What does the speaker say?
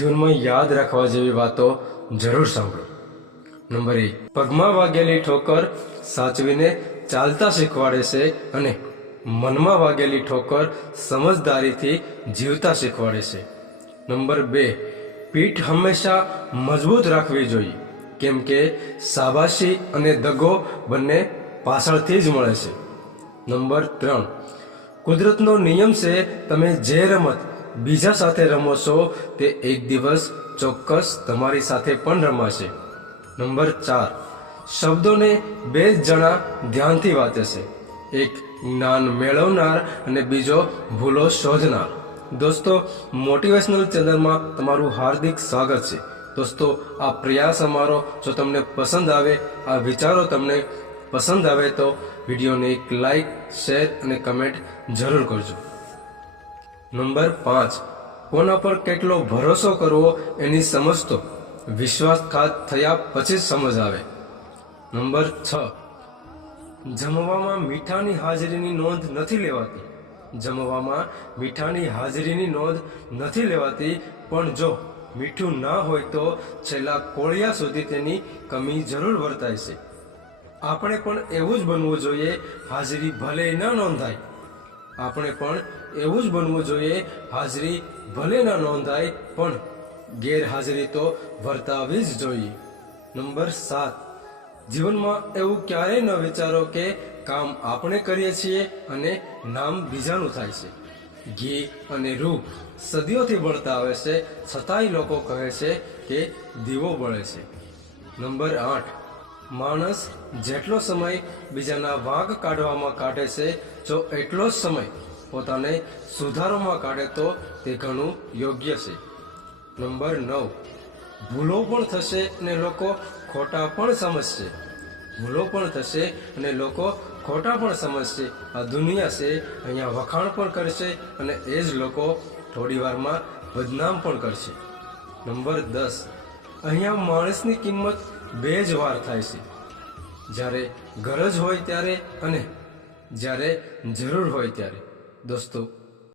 જીવનમાં યાદ રાખવા જેવી વાતો જરૂર સાંભળો. નંબર એક, પગમાં વાગેલી ઠોકર સાચવીને ચાલતા શીખવાડે છે અને મનમાં વાગેલી ઠોકર સમજદારીથી જીવતા શીખવાડે છે. નંબર બે, પીઠ હંમેશા મજબૂત રાખવી જોઈએ, કેમ કે સાબાશી અને દગો બંને પાછળથી જ મળે છે. નંબર ત્રણ, કુદરતનો નિયમ છે, તમે જે રમત બીજા સાથે રમો તે એક દિવસ ચોક્કસ તમારી સાથે પણ રમાશે. નંબર ચાર. શબ્દોને બે જણા ધ્યાનથી વાંચે છે એક જ્ઞાન મેળવનાર અને બીજો ભૂલો શોધનાર. દોસ્તો, મોટિવેશનલ ચેનલમાં તમારું હાર્દિક સ્વાગત છે. દોસ્તો, આ પ્રયાસ અમારો જો તમને પસંદ આવે, આ વિચારો તમને પસંદ આવે તો વિડીયોને એક લાઈક, શેર અને કમેન્ટ જરૂર કરજો. નંબર પાંચ. કોના પર કેટલો ભરોસો કરવો એની સમજ તો વિશ્વાસઘાત થયા પછી સમજ આવે. નંબર છ. જમવામાં મીઠાની હાજરીની નોંધ નથી લેવાતી. જમવામાં મીઠાની હાજરીની નોંધ નથી લેવાતી, પણ જો મીઠું ના હોય તો છેલ્લા કોળિયા સુધી તેની કમી જરૂર વર્તાય છે. આપણે પણ એવું જ બનવું જોઈએ, હાજરી ભલે ન નોંધાય. આપણે પણ એવું જ બનવું જોઈએ, હાજરી ભલે ન નોંધાય, પણ ગેરહાજરી તો વર્તાવી જ જોઈએ. નંબર સાત. જીવનમાં એવું ક્યારેય ન વિચારો કે કામ આપણે કરીએ છીએ અને નામ બીજાનું થાય છે. ઘી અને રૂપ સદીઓથી બળતા આવે છે, છતાંય લોકો કહે છે કે દીવો બળે છે. નંબર આઠ. માણસ જેટલો સમય બીજાના વાંક કાઢવામાં કાઢે છે, જો એટલો જ સમય પોતાને સુધારવામાં કાઢે તો તે ઘણું યોગ્ય છે. નંબર નવ. ભૂલો પણ થશે અને લોકો ખોટા પણ સમજશે. ભૂલો પણ થશે અને લોકો ખોટા પણ સમજશે. આ દુનિયા છે, અહીંયા વખાણ પણ કરશે અને એ જ લોકો થોડી વારમાં બદનામ પણ કરશે. નંબર દસ. અહીંયા માણસની કિંમત બે જ વાર થાય છે. જ્યારે ગરજ હોય ત્યારે અને જ્યારે જરૂર હોય ત્યારે. દોસ્તો